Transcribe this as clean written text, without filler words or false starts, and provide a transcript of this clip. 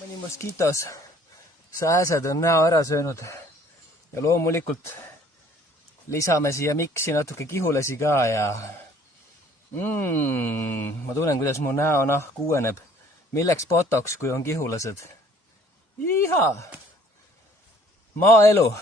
Mõni moskiitos sääsed on näo ära söönud ja loomulikult lisame siia miksi natuke kihulasi ka ja ma tunnen, kuidas mu näonahk uueneb. Milleks botox, kui on kihulased? Iha! Maaelu!